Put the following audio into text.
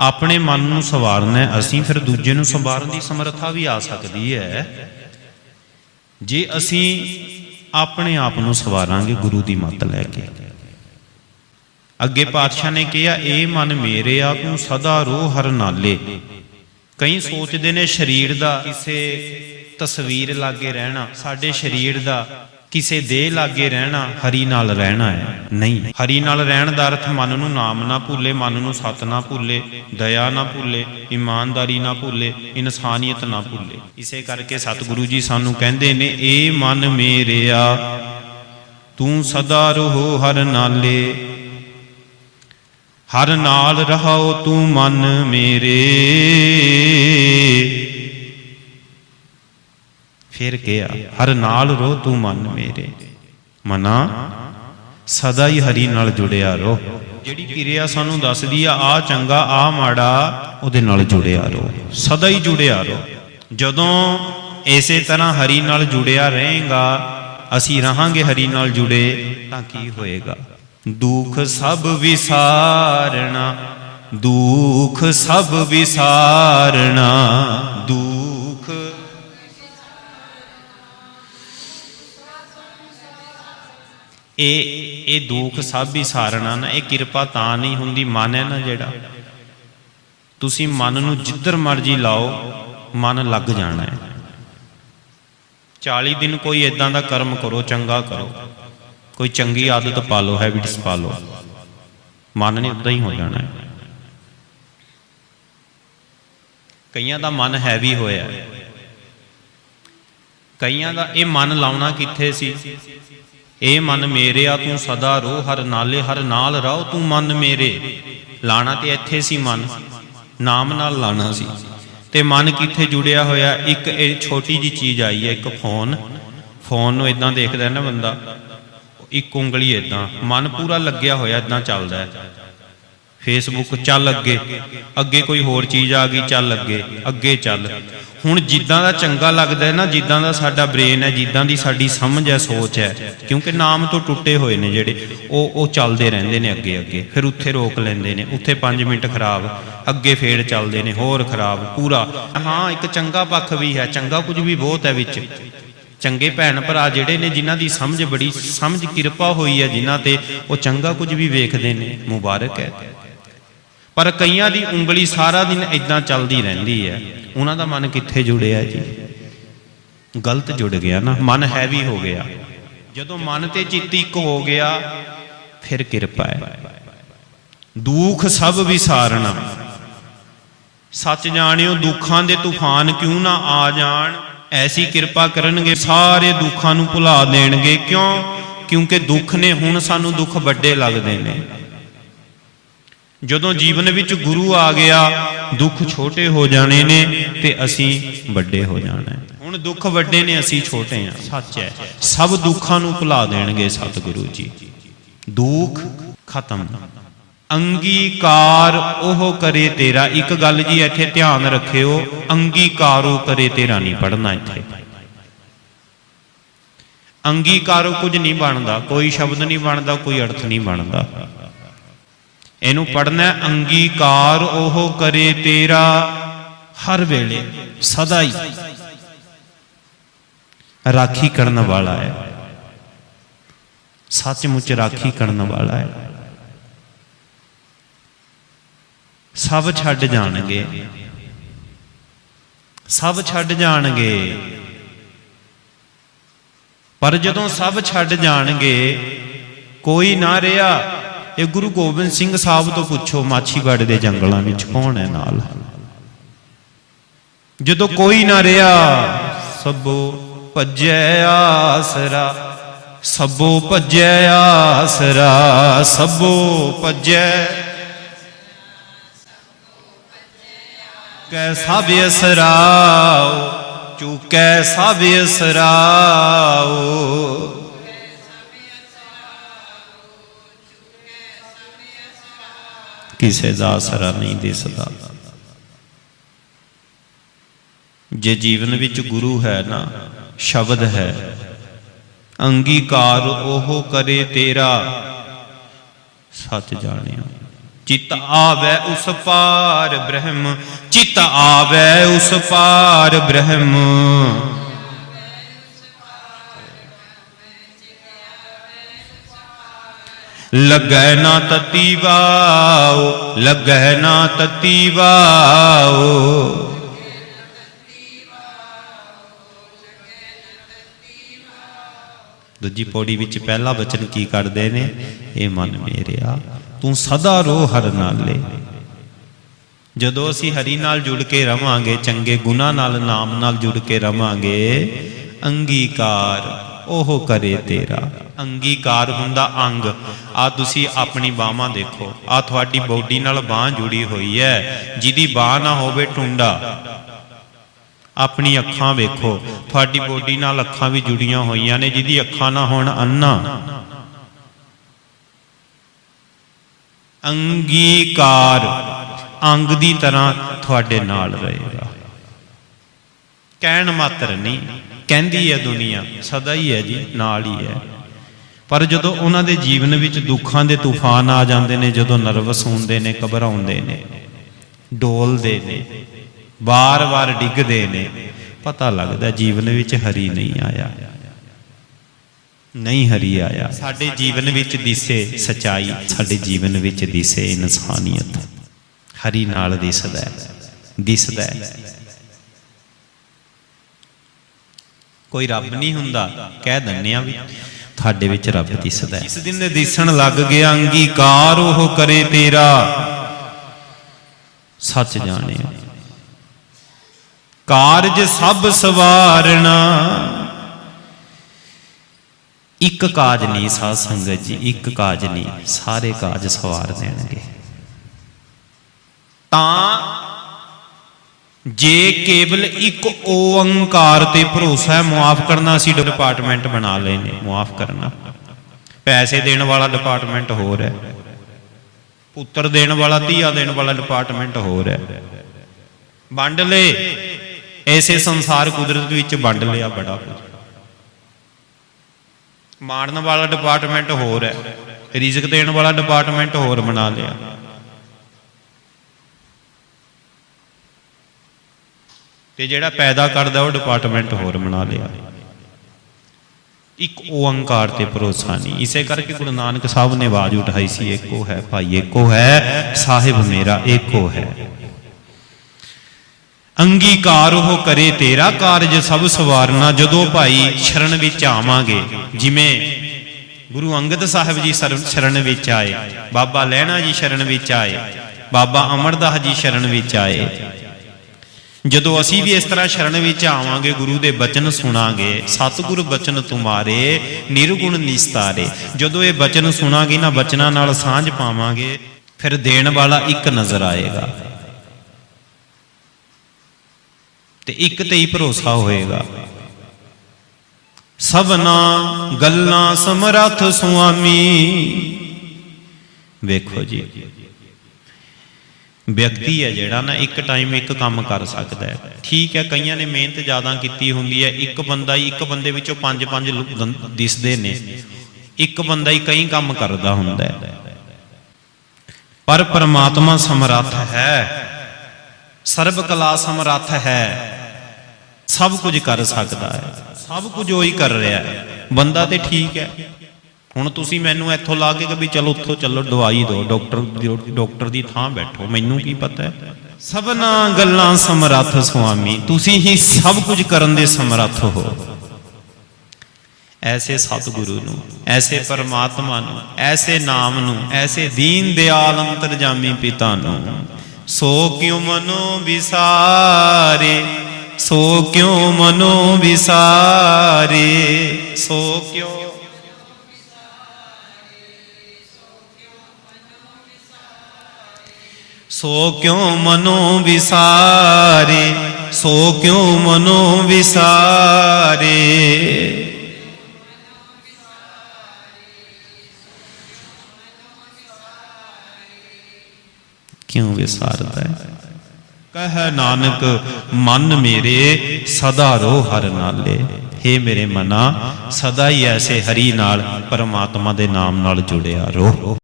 ਆਪਣੇ ਮਨ ਨੂੰ ਸਵਾਰਨਾ ਅਸੀਂ ਫਿਰ ਦੂਜੇ ਨੂੰ ਸੰਵਾਰਨ ਦੀ ਸਮਰੱਥਾ ਵੀ ਆ ਸਕਦੀ ਹੈ। ਜੇ ਅਸੀਂ ਆਪਣੇ ਆਪ ਨੂੰ ਸਵਾਰਾਂਗੇ, ਗੁਰੂ ਦੀ ਮੱਤ ਲੈ ਕੇ। ਅੱਗੇ ਪਾਤਸ਼ਾਹ ਨੇ ਕਿਹਾ, ਇਹ ਮਨ ਮੇਰੇ ਆ ਤੂੰ ਸਦਾ ਰੋਹ ਹਰ ਨਾਲੇ। ਕਈ ਸੋਚਦੇ ਨੇ, ਸਰੀਰ ਦਾ ਕਿਸੇ ਤਸਵੀਰ ਲਾਗੇ ਰਹਿਣਾ, ਸਾਡੇ ਸਰੀਰ ਦਾ ਕਿਸੇ ਦੇ ਲਾਗੇ ਰਹਿਣਾ, ਹਰੀ ਨਾਲ ਰਹਿਣਾ ਹੈ। ਨਹੀਂ, ਹਰੀ ਨਾਲ ਰਹਿਣ ਦਾ ਅਰਥ ਮਨ ਨੂੰ ਨਾਮ ਨਾ ਭੁੱਲੇ, ਮਨ ਨੂੰ ਸਤ ਨਾ ਭੁੱਲੇ, ਦਇਆ ਨਾ ਭੁੱਲੇ, ਇਮਾਨਦਾਰੀ ਨਾ ਭੁੱਲੇ, ਇਨਸਾਨੀਅਤ ਨਾ ਭੁੱਲੇ। ਇਸੇ ਕਰਕੇ ਸਤਿਗੁਰੂ ਜੀ ਸਾਨੂੰ ਕਹਿੰਦੇ ਨੇ, ਇਹ ਮਨ ਮੇਰਿਆ, ਤੂੰ ਸਦਾ ਰਹੋ ਹਰ ਨਾਲੇ। ਹਰ ਨਾਲ ਰਹੋ ਤੂੰ ਮਨ ਮੇਰੇ। ਫਿਰ ਕਿਹਾ, ਹਰ ਨਾਲ ਰੋ ਤੂੰ ਮਨ ਮੇਰੇ। ਮਨਾ, ਸਦਾ ਹੀ ਹਰੀ ਨਾਲ ਜੁੜਿਆ ਰੋ ਜਿਹੜੀ ਕਿਰਿਆ ਸਾਨੂੰ ਦੱਸਦੀ ਆ ਆ ਚੰਗਾ, ਆ ਮਾੜਾ, ਉਹਦੇ ਨਾਲ ਜੁੜਿਆ ਰੋ ਸਦਾ ਹੀ ਜੁੜਿਆ ਰੋ ਜਦੋਂ ਇਸੇ ਤਰ੍ਹਾਂ ਹਰੀ ਨਾਲ ਜੁੜਿਆ ਰਹੇਗਾ, ਅਸੀਂ ਰਹਾਂਗੇ ਹਰੀ ਨਾਲ ਜੁੜੇ, ਤਾਂ ਕੀ ਹੋਏਗਾ? ਦੁੱਖ ਸਭ ਵਿਸਾਰਣਾ ਦੁੱਖ ਸਭ ਵਿਸਾਰਣਾ ਦੁੱਖ ਇਹ ਇਹ ਦੁੱਖ ਸਭ ਹੀ ਸਾਰਣਾ ਨਾ ਇਹ ਕਿਰਪਾ ਤਾਂ ਨਹੀਂ ਹੁੰਦੀ, ਮਨ ਹੈ ਨਾ ਜਿਹੜਾ। ਤੁਸੀਂ ਮਨ ਨੂੰ ਜਿੱਧਰ ਮਰਜ਼ੀ ਲਾਓ, ਮਨ ਲੱਗ ਜਾਣਾ ਹੈ। 40 ਦਿਨ ਕੋਈ ਇਦਾਂ ਦਾ ਕਰਮ ਕਰੋ, ਚੰਗਾ ਕਰੋ। ਕੋਈ ਚੰਗੀ ਆਦਤ ਪਾ ਲਓ ਹੈਬਿਟਸ ਪਾ ਲਓ ਮਨ ਨੇ ਉਦਾਂ ਹੀ ਹੋ ਜਾਣਾ ਹੈ। ਕਈਆਂ ਦਾ ਮਨ ਹੈਵੀ ਹੋਇਆ। ਕਈਆਂ ਦਾ ਇਹ ਮਨ ਲਾਉਣਾ ਕਿੱਥੇ ਸੀ? ਇਹ ਮਨ ਮੇਰੇ ਆ, ਤੂੰ ਸਦਾ ਰੋ ਹਰ ਨਾਲੇ, ਹਰ ਨਾਲ ਰਹੋ, ਤੂੰ ਮਨ ਮੇਰੇ। ਲਾਣਾ ਤੇ ਇੱਥੇ ਸੀ ਮਨ, ਨਾਮ ਨਾਲ ਲਾਣਾ ਸੀ। ਤੇ ਮਨ ਕਿੱਥੇ ਜੁੜਿਆ ਹੋਇਆ? ਇੱਕ ਇਹ ਛੋਟੀ ਜੀ ਚੀਜ਼ ਆਈ ਹੈ, ਇੱਕ ਫੋਨ। ਫੋਨ ਨੂੰ ਇਦਾਂ ਦੇਖਦਾ ਨਾ ਬੰਦਾ, ਇੱਕ ਉਂਗਲੀ ਇਦਾਂ ਮਨ ਪੂਰਾ ਲੱਗਿਆ ਹੋਇਆ ਇਦਾਂ ਚੱਲਦਾ ਹੈ। ਫੇਸਬੁੱਕ ਚੱਲ ਅੱਗੇ। ਅੱਗੇ ਕੋਈ ਹੋਰ ਚੀਜ਼ ਆ ਗਈ, ਚੱਲ ਅੱਗੇ। ਅੱਗੇ ਚੱਲ। ਹੁਣ ਜਿੱਦਾਂ ਦਾ ਚੰਗਾ ਲੱਗਦਾ ਹੈ ਨਾ, ਜਿੱਦਾਂ ਦਾ ਸਾਡਾ ਬ੍ਰੇਨ ਹੈ, ਜਿੱਦਾਂ ਦੀ ਸਾਡੀ ਸਮਝ ਹੈ, ਸੋਚ ਹੈ, ਕਿਉਂਕਿ ਨਾਮ ਤੋਂ ਟੁੱਟੇ ਹੋਏ ਨੇ ਜਿਹੜੇ, ਉਹ ਉਹ ਚੱਲਦੇ ਰਹਿੰਦੇ ਨੇ ਅੱਗੇ ਅੱਗੇ। ਫਿਰ ਉੱਥੇ ਰੋਕ ਲੈਂਦੇ ਨੇ, ਉੱਥੇ 5 ਮਿੰਟ ਖਰਾਬ, ਅੱਗੇ ਫੇਰ ਚੱਲਦੇ ਨੇ, ਹੋਰ ਖਰਾਬ, ਪੂਰਾ। ਹਾਂ, ਇੱਕ ਚੰਗਾ ਪੱਖ ਵੀ ਹੈ, ਚੰਗਾ ਕੁਝ ਵੀ ਬਹੁਤ ਹੈ ਵਿੱਚ। ਚੰਗੇ ਭੈਣ ਭਰਾ ਜਿਹੜੇ ਨੇ, ਜਿਨ੍ਹਾਂ ਦੀ ਸਮਝ ਬੜੀ, ਸਮਝ ਕਿਰਪਾ ਹੋਈ ਹੈ, ਜਿਨ੍ਹਾਂ ਤੇ ਉਹ ਚੰਗਾ ਕੁਝ ਵੀ ਵੇਖਦੇ ਨੇ, ਮੁਬਾਰਕ ਹੈ। ਪਰ ਕਈਆਂ ਦੀ ਉਂਗਲੀ ਸਾਰਾ ਦਿਨ ਇਦਾਂ ਚੱਲਦੀ ਰਹਿੰਦੀ ਹੈ। ਉਹਨਾਂ ਦਾ ਮਨ ਕਿੱਥੇ ਜੁੜਿਆ ਜੀ? ਗਲਤ ਜੁੜ ਗਿਆ ਨਾ, ਮਨ ਹੈਵੀ ਹੋ ਗਿਆ। ਜਦੋਂ ਮਨ ਤੇ ਚਿੱਤ ਇੱਕ ਹੋ ਗਿਆ, ਫਿਰ ਕਿਰਪਾ ਹੈ। ਦੁੱਖ ਸਭ ਵਿਸਾਰਣਾ। ਸੱਚ ਜਾਣਿਓ, ਦੁੱਖਾਂ ਦੇ ਤੂਫਾਨ ਕਿਉਂ ਨਾ ਆ ਜਾਣ? ਐਸੀ ਕਿਰਪਾ ਕਰਨਗੇ, ਸਾਰੇ ਦੁੱਖਾਂ ਨੂੰ ਭੁਲਾ ਦੇਣਗੇ। ਕਿਉਂ? ਕਿਉਂਕਿ ਦੁੱਖ ਨੇ ਹੁਣ ਸਾਨੂੰ ਦੁੱਖ ਵੱਡੇ ਲੱਗਦੇ ਨੇ। ਜਦੋਂ ਜੀਵਨ ਵਿੱਚ ਗੁਰੂ ਆ ਗਿਆ, ਦੁੱਖ ਛੋਟੇ ਹੋ ਜਾਣੇ ਨੇ ਤੇ ਅਸੀਂ ਵੱਡੇ ਹੋ ਜਾਣਾ ਹੈ। ਹੁਣ ਦੁੱਖ ਵੱਡੇ ਨੇ, ਅਸੀਂ ਛੋਟੇ ਆ ਸੱਚ ਹੈ। ਸਭ ਦੁੱਖਾਂ ਨੂੰ ਭੁਲਾ ਦੇਣਗੇ ਸਤਿਗੁਰੂ ਜੀ। ਦੁੱਖ ਖਤਮ। ਅੰਗੀਕਾਰ ਉਹ ਕਰੇ ਤੇਰਾ। ਇੱਕ ਗੱਲ ਜੀ ਇੱਥੇ ਧਿਆਨ ਰੱਖਿਓ, ਅੰਗੀਕਾਰੋ ਕਰੇ ਤੇਰਾ ਨਹੀਂ ਪੜਨਾ ਇੱਥੇ। ਅੰਗੀਕਾਰੋ ਕੁਝ ਨਹੀਂ ਬਣਦਾ। ਕੋਈ ਸ਼ਬਦ ਨਹੀਂ ਬਣਦਾ, ਕੋਈ ਅਰਥ ਨਹੀਂ ਬਣਦਾ। ਇਹਨੂੰ ਪੜਨਾ ਅੰਗੀਕਾਰ ਉਹ ਕਰੇ ਤੇਰਾ ਹਰ ਵੇਲੇ, ਸਦਾ ਹੀ। ਰਾਖੀ ਕਰਨ ਵਾਲਾ ਹੈ। ਸੱਚਮੁੱਚ ਰਾਖੀ ਕਰਨ ਵਾਲਾ ਹੈ। ਸਭ ਛੱਡ ਜਾਣਗੇ। ਸਭ ਛੱਡ ਜਾਣਗੇ। ਪਰ ਜਦੋਂ ਸਭ ਛੱਡ ਜਾਣਗੇ, ਕੋਈ ਨਾ ਰਿਹਾ। ਇਹ ਗੁਰੂ ਗੋਬਿੰਦ ਸਿੰਘ ਸਾਹਿਬ ਤੋਂ ਪੁੱਛੋ ਮਾਛੀਗੜ੍ਹ ਦੇ ਜੰਗਲਾਂ ਵਿੱਚ ਕੌਣ ਹੈ ਨਾਲ? ਜਦੋਂ ਕੋਈ ਨਾ ਰਿਹਾ, ਸਭੋ ਭੱਜੈ ਆਸਰਾ, ਸਭੋ ਭੱਜੈ ਆਸਰਾ, ਸਭੋ ਭੱਜੈ। ਕੈ ਸਭ ਅਸਰਾਉ ਚੁਕੈ ਸਭ ਅਸਰਾਉ ਕਿਸੇ ਦਾ ਆਸਰਾ ਨਹੀਂ ਦਿਸਦਾ। ਜੇ ਜੀਵਨ ਵਿੱਚ ਗੁਰੂ ਹੈ ਨਾ, ਸ਼ਬਦ ਹੈ, ਅੰਗੀਕਾਰ ਉਹ ਕਰੇ ਤੇਰਾ। ਸੱਚ ਜਾਣਿਓ, ਚਿਤ ਆਵੈ ਉਸ ਪਾਰ ਬ੍ਰਹਮ, ਚਿਤ ਆਵੈ ਉਸ ਪਾਰ ਬ੍ਰਹਮ। ਲੱਗੈ ਨਾ ਤਤੀ ਵਾਓ ਲੱਗੈ ਨਾ ਤਤੀ ਵਾਓ। ਦੂਜੀ ਪੌੜੀ ਵਿੱਚ ਪਹਿਲਾ ਬਚਨ ਕੀ ਕਰਦੇ ਨੇ? ਇਹ ਮਨ ਮੇਰਿਆ, ਤੂੰ ਸਦਾ ਰੋ ਹਰ ਨਾਲੇ। ਜਦੋਂ ਅਸੀਂ ਹਰੀ ਨਾਲ ਜੁੜ ਕੇ ਰਵਾਂਗੇ, ਚੰਗੇ ਗੁਨਾ ਨਾਲ, ਨਾਮ ਨਾਲ ਜੁੜ ਕੇ ਰਵਾਂਗੇ, ਅੰਗੀਕਾਰ ਉਹ ਕਰੇ ਤੇਰਾ। ਅੰਗੀਕਾਰ ਹੁੰਦਾ ਅੰਗ। ਆ ਤੁਸੀਂ ਆਪਣੀ ਬਾਹਾਂ ਦੇਖੋ। ਆ ਤੁਹਾਡੀ ਬੋਡੀ ਨਾਲ ਬਾਹ ਜੁੜੀ ਹੋਈ ਹੈ ਜਿਹਦੀ ਬਾਹ ਨਾ ਹੋਵੇ ਟੁੰਡਾ। ਆਪਣੀ ਅੱਖਾਂ ਵੇਖੋ। ਤੁਹਾਡੀ ਬੋਡੀ ਨਾਲ ਅੱਖਾਂ ਵੀ ਜੁੜੀਆਂ ਹੋਈਆਂ ਨੇ। ਜਿਹਦੀ ਅੱਖਾਂ ਨਾ ਹੋਣ ਅੰਨਾ। ਅੰਗੀਕਾਰ ਅੰਗ ਦੀ ਤਰ੍ਹਾਂ ਤੁਹਾਡੇ ਨਾਲ ਰਹੇਗਾ। ਕਹਿਣ ਮਾਤਰ ਨਹੀਂ। ਕਹਿੰਦੀ ਹੈ ਦੁਨੀਆ, ਸਦਾ ਹੀ ਹੈ ਜੀ, ਨਾਲ ਹੀ ਹੈ। ਪਰ ਜਦੋਂ ਉਹਨਾਂ ਦੇ ਜੀਵਨ ਵਿੱਚ ਦੁੱਖਾਂ ਦੇ ਤੂਫਾਨ ਆ ਜਾਂਦੇ ਨੇ, ਜਦੋਂ ਨਰਵਸ ਹੁੰਦੇ ਨੇ, ਘਬਰਾਉਂਦੇ ਨੇ, ਡੋਲਦੇ ਨੇ, ਵਾਰ-ਵਾਰ ਡਿੱਗਦੇ ਨੇ, ਪਤਾ ਲੱਗਦਾ ਜੀਵਨ ਵਿੱਚ ਹਰੀ ਨਹੀਂ ਆਇਆ। ਨਹੀਂ ਹਰੀ ਆਇਆ। ਸਾਡੇ ਜੀਵਨ ਵਿੱਚ ਦਿਸੇ ਸਚਾਈ, ਸਾਡੇ ਜੀਵਨ ਵਿੱਚ ਦਿਸੇ ਇਨਸਾਨੀਅਤ। ਹਰੀ ਨਾਲ ਦਿਸਦਾ ਦਿਸਦਾ ਹੈ ਕੋਈ ਰੱਬ ਨਹੀਂ ਹੁੰਦਾ ਕਹਿ ਦਿੰਨੇ ਆ ਵੀ ਤੁਹਾਡੇ ਵਿੱਚ ਰੱਬ ਦਿਸਦਾ ਇਸ ਦਿਨ ਦੇ ਦਿਸਣ ਲੱਗ ਗਿਆ ਅੰਗੀਕਾਰ ਉਹ ਕਰੇ ਤੇਰਾ। ਸੱਚ ਜਾਣਿਆ ਕਾਰਜ ਸਭ ਸਵਾਰਣਾ ਇੱਕ ਕਾਜ ਨਹੀਂ ਸਾਧ ਸੰਗਤ ਜੀ ਇੱਕ ਕਾਜ ਨਹੀਂ ਸਾਰੇ ਕਾਜ ਸਵਾਰ ਦੇਣਗੇ। ਤਾਂ ਜੇ ਕੇਵਲ ਇੱਕ ਓੰਕਾਰ ਤੇ ਭਰੋਸਾ ਹੈ, ਮੁਆਫ ਕਰਨਾ ਅਸੀਂ ਡਿਪਾਰਟਮੈਂਟ ਬਣਾ ਲਏ ਨੇ ਮੁਆਫ ਕਰਨਾ। ਪੈਸੇ ਦੇਣ ਵਾਲਾ ਡਿਪਾਰਟਮੈਂਟ ਹੋਰ ਹੈ। ਪੁੱਤਰ ਦੇਣ ਵਾਲਾ, ਧੀਆ ਦੇਣ ਵਾਲਾ ਡਿਪਾਰਟਮੈਂਟ ਹੋਰ ਹੈ। ਵੰਡ ਲੇ। ਐਸੇ ਸੰਸਾਰ ਕੁਦਰਤ ਵਿੱਚ ਵੰਡ ਲਿਆ ਬੜਾ ਕੁਝ ਮਾਰਨ ਵਾਲਾ ਡਿਪਾਰਟਮੈਂਟ ਹੋਰ ਹੈ। ਰਿਜ਼ਕ ਦੇਣ ਵਾਲਾ ਡਿਪਾਰਟਮੈਂਟ ਹੋਰ ਬਣਾ ਲਿਆ। ਤੇ ਜਿਹੜਾ ਪੈਦਾ ਕਰਦਾ ਉਹ ਡਿਪਾਰਟਮੈਂਟ ਹੋਰ ਬਣਾ ਲਿਆ। ਇੱਕ ਓੰਕਾਰ ਤੇ ਭਰੋਸਾ ਨਹੀਂ। ਇਸੇ ਕਰਕੇ ਗੁਰੂ ਨਾਨਕ ਸਾਹਿਬ ਨੇ ਆਵਾਜ਼ ਉਠਾਈ ਸੀ, ਇੱਕੋ ਹੈ ਭਾਈ ਏਕੋ ਹੈ, ਸਾਹਿਬ ਮੇਰਾ ਏਕੋ ਹੈ। ਅੰਗੀਕਾਰ ਉਹ ਕਰੇ ਤੇਰਾ ਕਾਰਜ, ਸਭ ਸਵਾਰਨਾ ਜਦੋਂ ਭਾਈ ਸ਼ਰਨ ਵਿੱਚ ਆਵਾਂਗੇ। ਜਿਵੇਂ ਗੁਰੂ ਅੰਗਦ ਸਾਹਿਬ ਜੀ ਸ਼ਰਨ ਵਿੱਚ ਆਏ, ਬਾਬਾ ਲਹਿਣਾ ਜੀ ਸ਼ਰਨ ਵਿੱਚ ਆਏ, ਬਾਬਾ ਅਮਰਦਾਸ ਜੀ ਸ਼ਰਨ ਵਿੱਚ ਆਏ। ਜਦੋਂ ਅਸੀਂ ਵੀ ਇਸ ਤਰ੍ਹਾਂ ਸ਼ਰਨ ਵਿੱਚ ਆਵਾਂਗੇ, ਗੁਰੂ ਦੇ ਬਚਨ ਸੁਣਾਂਗੇ, ਸਤਿਗੁਰ ਬਚਨ ਤੁਮਾਰੇ, ਨਿਰਗੁਣ ਨਿਸਤਾਰੇ। ਜਦੋਂ ਇਹ ਬਚਨ ਸੁਣਾਂਗੇ ਨਾ ਬਚਨਾਂ ਨਾਲ ਸਾਂਝ ਪਾਵਾਂਗੇ, ਫਿਰ ਦੇਣ ਵਾਲਾ ਇੱਕ ਨਜ਼ਰ ਆਏਗਾ। ਤੇ ਇੱਕ ਤੇ ਹੀ ਭਰੋਸਾ ਹੋਏਗਾ। ਸਭਨਾ ਗੱਲਾਂ ਸਮਰੱਥ ਸੁਆਮੀ। ਵੇਖੋ ਜੀ। ਵਿਅਕਤੀ ਹੈ ਜਿਹੜਾ ਨਾ ਇੱਕ ਟਾਈਮ ਇੱਕ ਕੰਮ ਕਰ ਸਕਦਾ ਹੈ। ਠੀਕ ਹੈ, ਕਈਆਂ ਨੇ ਮਿਹਨਤ ਜ਼ਿਆਦਾ ਕੀਤੀ ਹੁੰਦੀ ਹੈ। ਇੱਕ ਬੰਦਾ ਹੀ ਇੱਕ ਬੰਦੇ ਵਿੱਚੋਂ ਪੰਜ ਪੰਜ ਦਿਸਦੇ ਨੇ। ਇੱਕ ਬੰਦਾ ਹੀ ਕਈ ਕੰਮ ਕਰਦਾ ਹੁੰਦਾ ਹੈ। ਪਰ ਪਰਮਾਤਮਾ ਸਮਰੱਥ ਹੈ। ਸਰਬ ਕਲਾ ਸਮਰੱਥ ਹੈ। ਸਭ ਕੁਝ ਕਰ ਸਕਦਾ ਹੈ। ਸਭ ਕੁਝ ਉਹੀ ਕਰ ਰਿਹਾ ਹੈ। ਬੰਦਾ ਤੇ ਠੀਕ ਹੈ। ਹੁਣ ਤੁਸੀਂ ਮੈਨੂੰ ਇੱਥੋਂ ਲਾ ਕੇ ਕਿ ਵੀ ਚਲੋ ਉੱਥੋਂ ਚੱਲੋ, ਦਵਾਈ ਦਿਓ, ਡਾਕਟਰ ਦੀ- ਡਾਕਟਰ ਦੀ ਥਾਂ ਬੈਠੋ, ਮੈਨੂੰ ਕੀ ਪਤਾ ਹੈ? ਸਭਨਾ ਗੱਲਾਂ ਸਮਰੱਥ ਸੁਆਮੀ, ਤੁਸੀਂ ਹੀ ਸਭ ਕੁਝ ਕਰਨ ਦੇ ਸਮਰੱਥ ਹੋ। ਐਸੇ ਸਤਿਗੁਰੂ ਨੂੰ, ਐਸੇ ਪਰਮਾਤਮਾ ਨੂੰ, ਐਸੇ ਨਾਮ ਨੂੰ, ਐਸੇ ਦੀਨ ਦਿਆਲ ਅੰਤਰਜਾਮੀ ਪਿਤਾ ਨੂੰ, ਸੋ ਕਿਉ ਮਨੋ ਵਿਸਾਰੇ, ਸੋ ਕਿਉ ਮਨੋ ਵਿਸਾਰੇ, ਸੋ ਕਿਉ ਸੋ ਕਿਉ ਮਨੋ ਵਿਸਾਰੇ? ਸੋ ਕਿਉ ਮਨੋ ਵਿਸਾਰੇ? ਕਿਉਂ ਵਿਸਾਰਦਾ ਹੈ? ਕਹੈ ਨਾਨਕ, ਮਨ ਮੇਰੇ ਸਦਾ ਰੋ ਹਰ ਨਾਲੇ। हे ਮੇਰੇ ਮਨਾ, ਸਦਾ ਹੀ ਐਸੇ ਹਰੀ ਨਾਲ, ਪਰਮਾਤਮਾ ਦੇ ਨਾਮ ਨਾਲ ਜੁੜਿਆ ਰੋ।